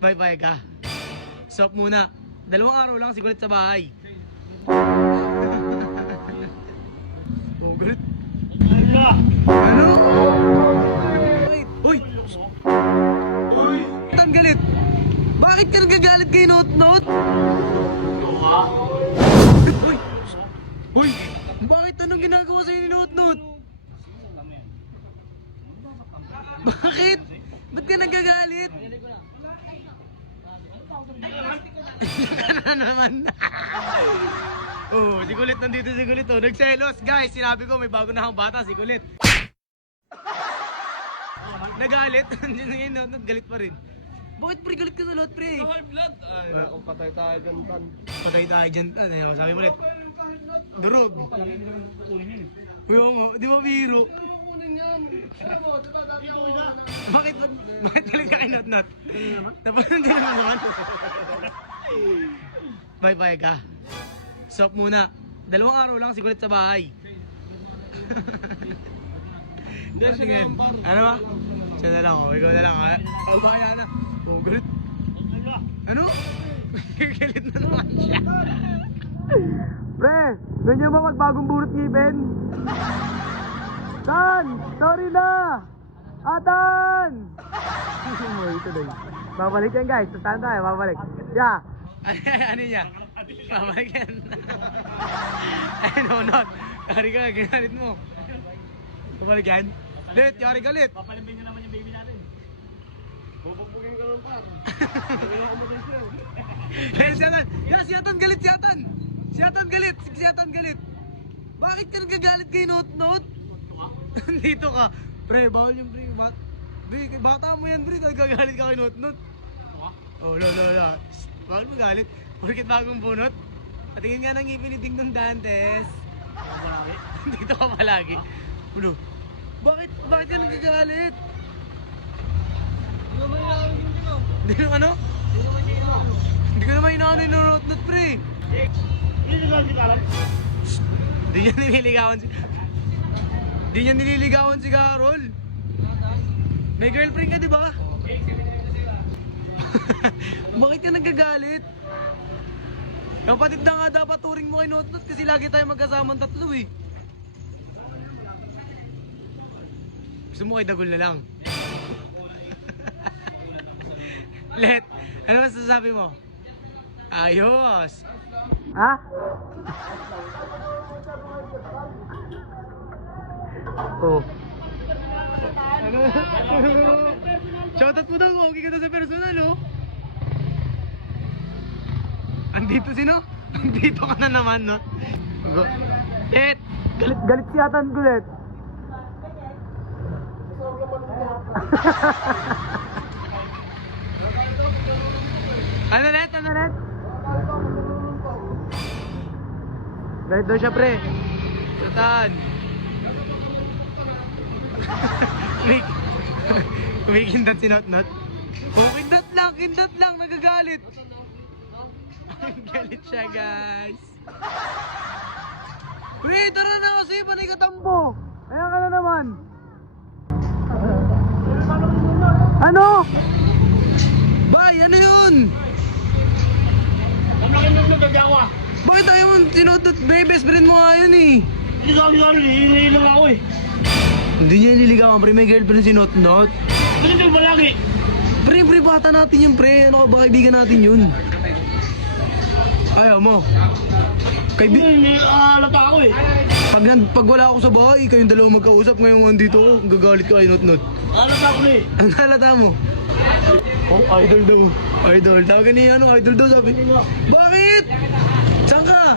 Bye-bye ka. Stop muna. 2 araw lang si Kulit sa bahay. Oh, Kulit. Ano? Uy! Uy! Ang galit! Bakit ka nagagalit kay Not-Not? Uy! Uy! Bakit anong ginagawa sa'yo ni Not-Not? Bakit? Ba't ka nagagalit? Ano naman? Oh, si Kulit nandito, si Kulit oh. Nagselos, guys. Sinabi ko may bago na akong bata, si Kulit. Nagalit. Not galit pa rin. Bakit pre galit ka sa lot, pre? High blood. Ay, naku, patay tayo dyan, tan. Patay tayo dyan. Ano, sabi mo ulit. Durog. Uy, oo nga, di ba biro? Bakit galit ka kay Not-Not? Napunan din naman. Bye-bye ka. Stop muna. 2 araw lang si Kulit sa bahay. Hindi, siya na ang bar. Ano ba? Siya na lang, oh. Ikaw na lang, ha? Oh, baya na. Oh, Kulit. Ano? Galit na naman siya. Pre, ganyan ba magbagong burot ngipin? Tan! Sorry na! Atan! Ito na. Babalik yan, guys. Saan tayo? Babalik. Yeah. Ano niya? Babalik yan. Ay, no, not. Yari ka, ginalit mo. Babalik yan. Lit, yari ka lit. Papalimbing nyo naman yung baby natin. Bubukbugin ka nun, par. Sabi ako mo din siya. Dahil si Atan. Yeah, si Atan galit, si Atan. Si Atan galit, si Atan galit. Bakit ka nagagalit kay Not-Not? Dito ka. Pre, bawal yung pre. Bata mo yan, pre. Nagagalit ka kay Not-Not. Oh, la. Bawal mo galit. Porkit bagong bunot. Patingin nga ng ngipin ni Ding Dong Dantes. Dito ka palagi. Ulo. Bakit ka nagagalit? Hindi naman ano? Hindi ko naman inaano yung Not-Not, pre. Hindi niya nililigawan si... Hindi niya nililigawan si Carol. May girlfriend ka, di ba? Bakit ka nagagalit? Kapatid na nga dapat turing mo kay Not-Not kasi lagi tayo magkasamang tatlo eh. Gusto mo kay Dagol na lang? Let, ano masasabi mo? Ayos! Ha? Oh. Shoutout mo daw, okay ka na sa personal, oh. Andito sino? Andito ka na naman, no? Let! Galit si Atan Gulet. Ano net? Galit daw siya, pre. Atan. Kumikindat si Not-Not. Oh, kindat lang, nagagalit. Galit siya, guys. Pre, tara na kasi, panay katambo. Ayan ka na naman. Ano? Bay, ano yun? Kamlakin mo yung nagagawa. Bakit tayo mo sinotot? Best friend mo nga yun eh. Hinihilang ako eh. Hindi niya nililigawan, pre. May girlfriend si Not-Not. Kasi di ba lagi? Pre, bata natin yun, pre. Ano ka ba, kaibigan natin yun? Ayaw mo. Alata ako eh. Pag wala ako sa bahay, kayong dalawa magkausap, ngayon andito ako, gagalit ka kay Not-Not. Alata ako eh. Ang nalata mo? Oh, idol daw. Idol. Tawagan niya ano, idol daw sabi. Bakit? Saan ka?